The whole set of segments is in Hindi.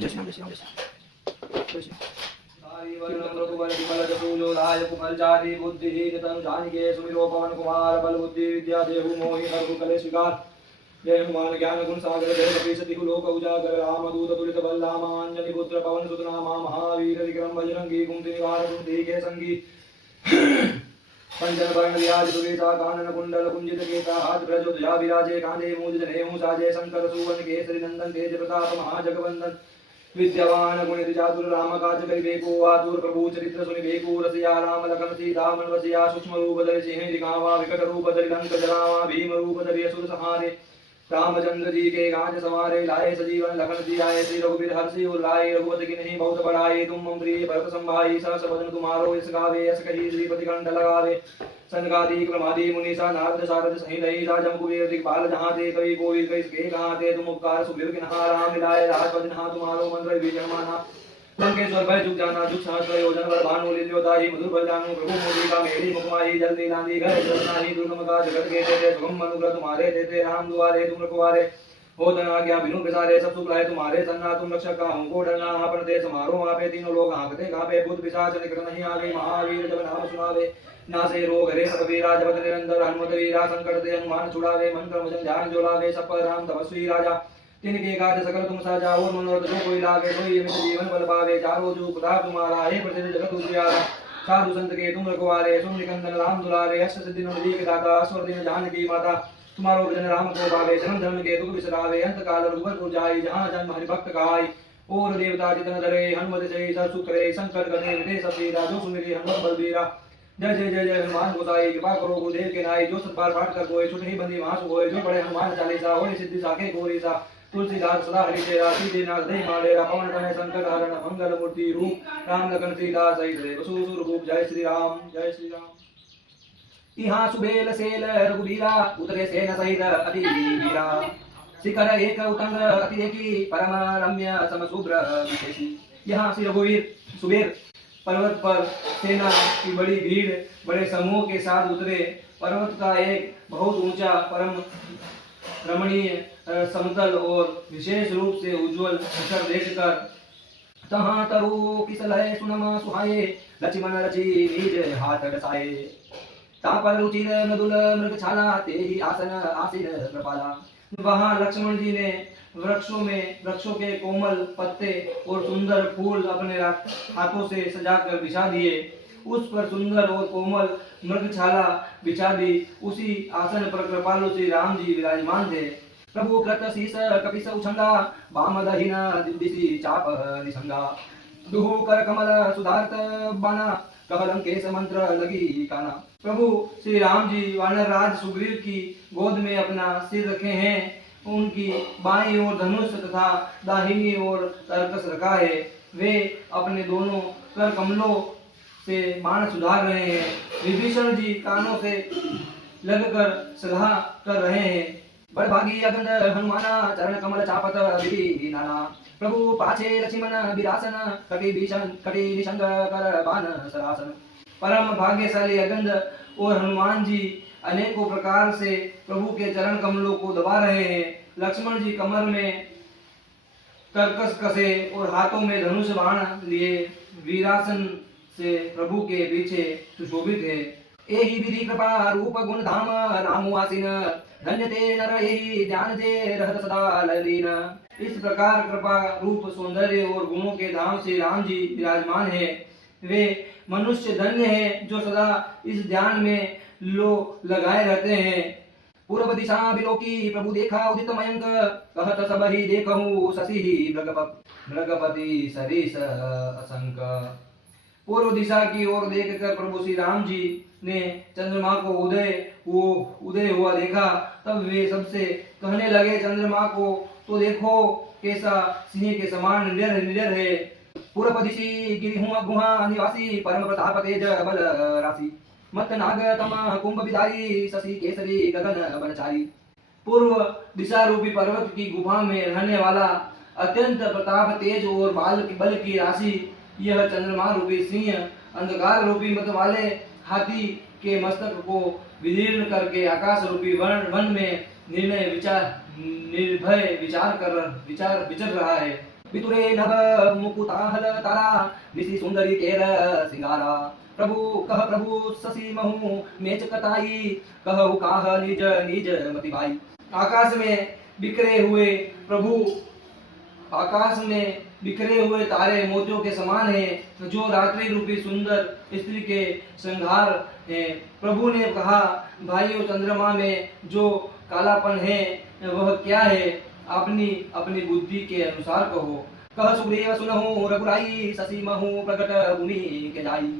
जय श्री राम, जय श्री राम, जय श्री राम, जय श्री राम। बुद्धि जानिके सुमिरो पवन कुमार बल बुद्धि विद्या देहु मोहि हरहु कले स्वीकार। जय हनुमान ज्ञान गुण सागर जय कपीस तिहु लोक उजागर रामदूत तुलित बल रामांजलि पुत्र पवन सुत नामा महावीर विक्रम बजरंगी कुंती निवार कुंती के संगी पंचन वर्ण विराज सुवेता कानन कुंडल कुंजित केता हाथ प्रजो ध्वजा विराजे कांधे मूज जनेऊ साजे शंकर सुवन केसरी नंदन तेज प्रताप महाजगवंदन विद्यावान गुणित चातुर राम काज करिबेको आतुर प्रभु चरित्र सुनिबेको रसिया राम लखन सीता मन वसिया सूक्ष्म रूप धरि सिंह दिखावा विकट रूप धरि लंक जलावा भीम रूप धरि असुर संहारे रामचंद्र जी के काज सवारे लाए सजीवन लखन जी आए श्री रघुवीर हर्षि उर लाए रघुपति की नहीं बहुत बड़ाई तुम मम प्रिय भरत संभाई सहस बदन तुम्हारो यस गावे यस कही श्रीपति कंठ लगावे सनकादिक ब्रह्मादि मुनीसा नारद सारद सहित राजम कुबेर दिक्पाल जहाँ थे कवि कोविद कई के कहाँ थे तुम उपकार सुबीर के नहा राम मिलाए राजपद नहा तुम्हारो मंत्र विजन माना लंकेश्वर भय झुक जाना झुक सहस्र योजन वर भानु लील्योताहि मधुर फल जानू प्रभु मोदी का मेरी मुखमाही जल्दी लांदी घर जलनाही दुर्गम का जगत के देते सुगम अनुग्रह तुम्हारे देते राम दुआरे तुम रखवारे हो तना क्या बिनु बिसारे सब सुख लाए तुम्हारे सन्ना तुम रक्षक का हमको डरना अपन दे समारो आपे तीनों लोग हाँकते कापे भूत पिशाच निकट नहीं आगे महावीर जब नाम सुनावे नासे रोग हरे सब वीरा जपत निरंतर हनुमत वीरा संकट ते हनुमान छुड़ावे मन क्रम वचन ध्यान जो लावे सब पर राम तपस्वी राजा तिनके कार्य सकल तुम साजा और मनोरथ जो कोई लागे सोई अमित जीवन बल पावे चारों जो प्रताप तुम्हारा हे प्रसिद्ध जगत उजियारा साधु संत के तुम रखवारे सुन निकंदन राम दुलारे अष्ट सिद्धि नवदी के दाता अस्वर दिन जानकी माता तुम्हारो भजन राम को पावे जन्म जन्म के दुख बिसरावे अंत काल रघुबर जाई जहाँ जन्म हरि भक्त कहाई और देवता जितन धरे हनुमत जय सब सुख करे संकट गणे मिटे सब पीरा जो सुमिरी हनुमत बलबीरा जय जय जय जय हनुमान गोसाई कृपा करो गुरुदेव के नाई जो सतबार पाठ कर कोई छुट ही बंदी वहां होए जो बड़े हनुमान चालीसा होली सिद्धि साखे गोरी सा तुलसीदास सदा हरि तेरा सीधेनाथ दे मालेरा पवन तनय संकट हरण मंगल मूर्ति रूप राम लखन सीता सहित देव सुर रूप जय श्री राम जय श्री राम। यहाँ सुबेल सेल रघुबीरा उतरे सेन सहित अति वीरा शिखर एक उतंग अति देखी परम रम्य सम शुभ्र विशेषी। यहाँ श्री रघुवीर सुबेर पर्वत पर सेना की बड़ी भीड़ बड़े समूह के साथ उतरे। पर्वत का एक बहुत ऊंचा परम रमणीय समतल और विशेष रूप से उज्जवल शिखर देखकर तहाँ तरु किसलय सुनमा सुहाये लक्ष्मण रचि निज हाथ डसाए तापर रुचिर मृदुल मृगछाला तेहि आसन आसीन कृपाला। वहाँ लक्ष्मण जी ने वृक्षों के कोमल पत्ते और सुंदर फूल अपने हाथों से सजाकर बिछा दिए। उस पर सुंदर और कोमल मृगछाला बिछा दी। उसी आसन पर कृपालु श्री राम जी विराजमान थे। प्रभु कृत शीस कपिस उछंगा वाम दहिना दिशि चाप निसंगा दुहु कर कमल सुधारत बाना कमलम केस मंत्र लगी काना। प्रभु श्री राम जी वानर राज सुग्रीव की गोद में अपना सिर रखे हैं। उनकी बाईं ओर धनुष तथा दाहिनी ओर तरकस रखा है। वे अपने दोनों कर कमलों से बाण सुधार रहे हैं। विभीषण जी कानों से लगकर सलाह कर रहे हैं। बड़भागी अगंध हनुमाना चरण कमल चापत नाना प्रभु पाछे लक्ष्मण विरासन कटी भीषण कटी निशंग कर बाण सरासन। परम भाग्यशाली अगंध और हनुमान जी अनेकों प्रकार से प्रभु के चरण कमलों को दबा रहे हैं। लक्ष्मण जी कमर में कर्कश कसे और हाथों में धनुष बाण लिए वीरासन से प्रभु के पीछे सुशोभित है। एहि विधि कृपा रूप गुण धाम रामु आसीन धन्य ते नर एहि ध्यान ते रहत सदा ललीन। इस प्रकार कृपा रूप सौंदर्य और गुणों के धाम से राम जी विराजमान है। वे मनुष्य धन्य है जो सदा इस ध्यान में लगाए रहते हैं। पूर्व दिशा विलोकी प्रभु देखा उदित मयंक कहत सब ही देखहु शशि मृगपति सरिस असंक। पूर्व दिशा की ओर देखकर प्रभु श्री राम जी ने चंद्रमा को उदय हुआ देखा। तब वे सबसे कहने लगे चंद्रमा को तो देखो कैसा सिंह के समान निडर है। पूर्व दिशि गिरिहुआ गुहा निवासी परम प्रताप तेज बल राशि मत नाग तम कुंभ विदारी शशि केसरी गगन बनचारी। पूर्व दिशा रूपी पर्वत की गुफा में रहने वाला अत्यंत प्रताप तेज और बल की राशि यह चंद्रमा रूपी सिंह अंधकार रूपी मत वाले हाथी के मस्तक को विदीर्ण करके आकाश रूपी वन में निर्भय विचर रहा है। वितुरे नभ मुकुताहल तारा विसी सुंदरी केर सिंगारा। प्रभु कह प्रभु शशि महु मेच कताई कहु काह निज निज मति भाई। आकाश में बिखरे हुए प्रभु, आकाश में बिखरे हुए तारे मोतियों के समान हैं, जो रात्रि रूपी सुंदर स्त्री के श्रृंगार हैं। प्रभु ने कहा, भाइयों, चंद्रमा में जो कालापन है वह क्या है? अपनी अपनी बुद्धि के अनुसार कहो। कह सुग्रीव सुनहु रघुराई शशि महु प्रकट भूमि के जाई।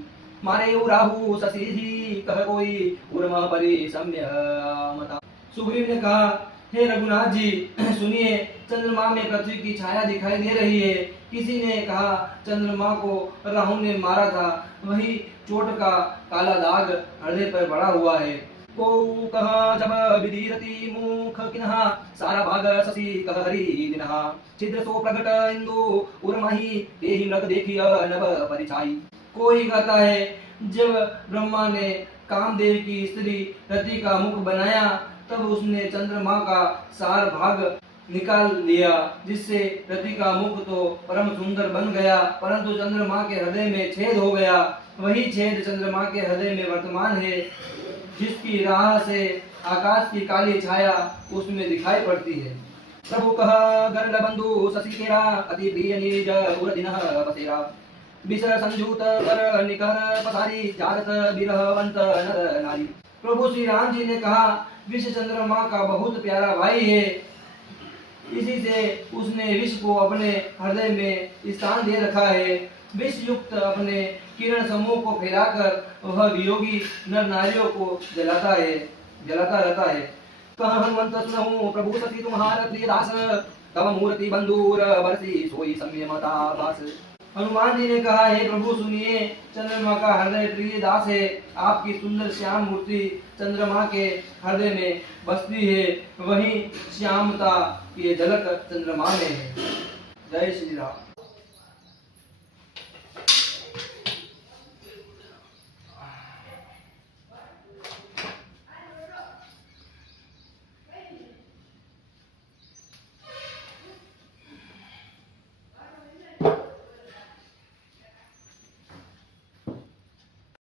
मारे राहु शशि ही कह कोई उर्म परि सम्यमता। सुग्रीव ने कहा, हे रघुनाथ जी, सुनिए, चंद्रमा में पृथ्वी की छाया दिखाई दे रही है। किसी ने कहा चंद्रमा को राहु ने मारा था, वही चोट का काला दाग हृदय पर बड़ा हुआ है। को कहा जब विदीरति मुख किन्हा सारा भाग शशि कह हरि दिनहा। छिद्र सो प्रगट इंदु उर्महि तेहि मृग देखिय नभ परिछाई। कोई कहता है जब ब्रह्मा ने कामदेव की स्त्री रति का मुख बनाया तब उसने चंद्रमा का सार भाग निकाल लिया, जिससे रति का मुख तो परम सुंदर बन गया, परंतु चंद्रमा के हृदय में छेद हो गया। वही छेद चंद्रमा के हृदय में वर्तमान है, जिसकी राह से आकाश की काली छाया उसमें दिखाई पड़ती है। प्रभु कह गरुड़ बंधु शशि केरा अति प्रिय निज उर दिनह बसेरा। विष संजूत कर निकर पसारी जारत बिरहवंत नर नारी। प्रभु श्री राम जी ने कहा, विष चंद्रमा का बहुत प्यारा भाई है, इसी से उसने विष को अपने हृदय में स्थान दे रखा है। विष युक्त अपने किरण समूह को फैलाकर वह वियोगी नर नारियों को जलाता रहता है। कह हनुमंत सुनहु प्रभु शशि तुम्हारा प्रिय दास तब मूर्ति बंधुर बरसी सोई संयमता भास। हनुमान जी ने कहा, हे प्रभु सुनिए, चंद्रमा का हृदय प्रिय दास है, आपकी सुंदर श्याम मूर्ति चंद्रमा के हृदय में बसती है, वही श्यामता की झलक चंद्रमा में है। जय श्री राम।